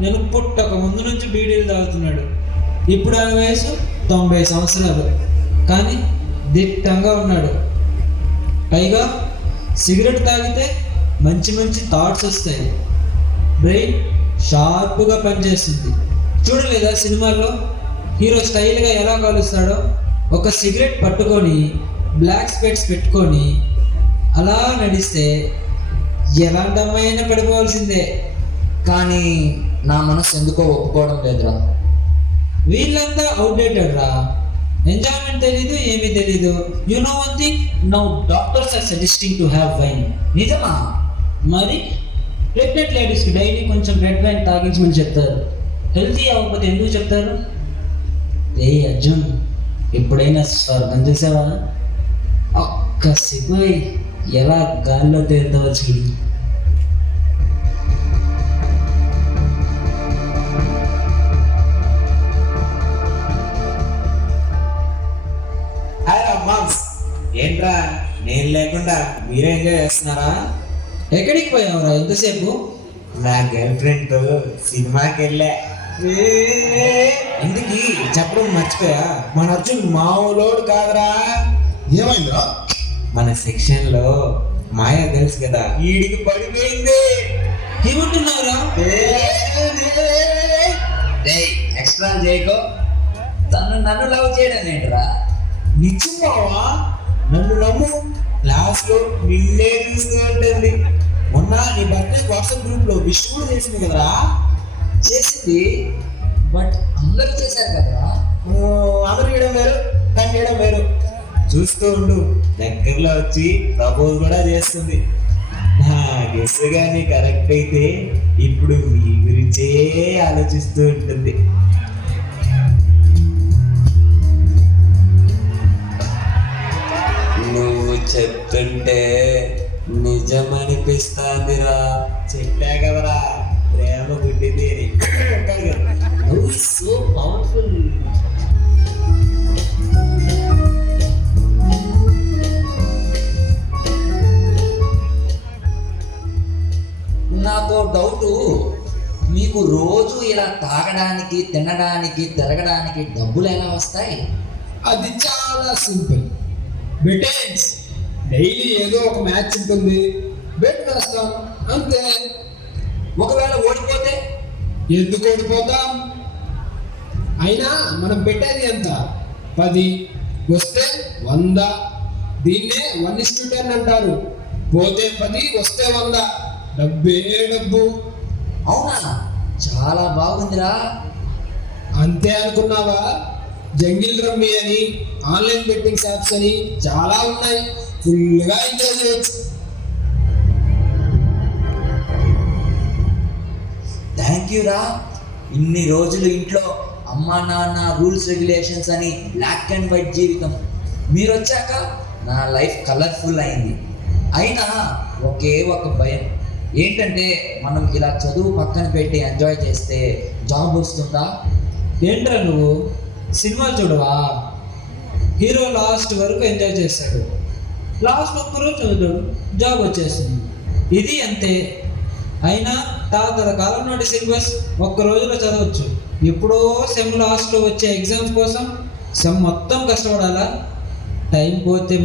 నేను పుట్టక ముందు నుంచి బీడీలు తాగుతున్నాడు. ఇప్పుడు ఆయన వయసు తొంభై సంవత్సరాలు. కానీ దిట్టంగా ఉన్నాడు. పైగా సిగరెట్ తాగితే మంచి మంచి థాట్స్ వస్తాయి. బ్రెయిన్ షార్ప్గా పనిచేస్తుంది. చూడలేదా సినిమాల్లో? హీరో స్టైల్గా ఎలా కాలుస్తాడో? ఒక సిగరెట్ పట్టుకొని బ్లాక్ స్పెట్స్ పెట్టుకొని అలా నడిస్తే ఎలాంటి అయినా పడిపోవాల్సిందే. కానీ నా మనసు ఎందుకో ఒప్పుకోవడం లేదురా. వీళ్ళంతా అవుట్డేటెడ్ రా. ఎంజాయ్మెంట్ తెలీదు ఏమీ తెలీదు. You know one thing now doctors are suggesting to have wine నిజమా? మరి ప్రెగ్నెంట్ లేడీస్కి డైలీ కొంచెం రెడ్ వైన్ తాగించమని చెప్తారు. హెల్తీ అవ్వకపోతే ఎందుకు చెప్తారు? ఏ అర్జున్ ఎప్పుడైనా స్వర్గం చూసావా? ఒక్క సిగ్గు ఎలా గాల్లో తేలుతావో ఏంట్రా నేను లేకుండా మీరే ఎంజాయ్ చేస్తున్నారా ఎక్కడికి పోయావురా ఎంతసేపు నా గర్ల్ ఫ్రెండ్తో సినిమాకి వెళ్ళా ఎందుకు చెప్పడం మర్చిపోయా మన అర్జున్ మామూలోడు కాదురా ఏమైందిరా మన సెక్షన్లో మాయ తెలుసు కదా ఈడికి పడిపోయింది ఏమంటున్నావురా ఎక్స్ట్రా చేయకో తను నన్ను లవ్ చేయడం ఏంట్రా నిజమావా నన్ను నమ్ము లాస్ట్లో లో నిన్నే చూస్తూ ఉంటుంది మొన్న నీ బర్త్డే వాట్సాప్ గ్రూప్లో విష్ కూడా చేసింది కదరా? చేసింది. బట్ అందరూ చేశారు కదా అందరు చేయడం వేరు తను చేయడం వేరు. చూస్తూ ఉండు దగ్గరలో వచ్చి ప్రపోజ్ కూడా చేస్తుంది. నా గెస్ కానీ కరెక్ట్ అయితే ఇప్పుడు మీ గురించే ఆలోచిస్తూ ఉంటుంది. చెప్తుంటే నిజమనిపిస్తాందిరా. చెప్పా కదరా ప్రేమ గుడ్డిది అని సో పవర్ఫుల్ నాకు డౌటు మీకు రోజు ఇలా తాగడానికి తినడానికి తిరగడానికి డబ్బులు ఎలా వస్తాయి? అది చాలా సింపుల్. బెటెన్స్ డైలీ ఏదో ఒక మ్యాచ్ ఉంటుంది బెట్ వేస్తాం అంతే. ఒకవేళ ఓడిపోతే ఎందుకు ఓడిపోతాం? అయినా మనం పెట్టేది ఎంత? పది వస్తే వంద. దీన్నే వన్ ఇస్ టెన్ అంటారు. పోతే పది వస్తే వంద. డబ్బే డబ్బు. అవునా? చాలా బాగుందిరా. అంతే అనుకున్నావా? జంగిల్ రమ్మీ అని ఆన్లైన్ బెట్టింగ్ యాప్స్ అని చాలా ఉన్నాయి. ఫుల్గా ఎంజాయ్ చేయొచ్చు. థ్యాంక్ యూ రా. ఇన్ని రోజులు ఇంట్లో అమ్మా నాన్న రూల్స్ రెగ్యులేషన్స్ అని బ్లాక్ అండ్ వైట్ జీవితం. మీరు వచ్చాక నా లైఫ్ కలర్ఫుల్ అయింది. అయినా ఒకే ఒక భయం. ఏంటంటే మనం ఇలా చదువు పక్కన పెట్టి ఎంజాయ్ చేస్తే జాబ్ వస్తుందా? ఏంట్రా నువ్వు? సినిమాలు చూడవా? హీరో లాస్ట్ వరకు ఎంజాయ్ చేస్తాడు. లాస్ట్ ఒక్కరోజు చదువుతాడు. జాబ్ వచ్చేస్తుంది. ఇది అంతే. అయినా తాతల కాలం నాటి సిలబస్ ఒక్క రోజులో చదవచ్చు. ఎప్పుడో సెమ్ లాస్ట్లో వచ్చే ఎగ్జామ్స్ కోసం సెమ్ మొత్తం కష్టపడాలా? టైం పోతే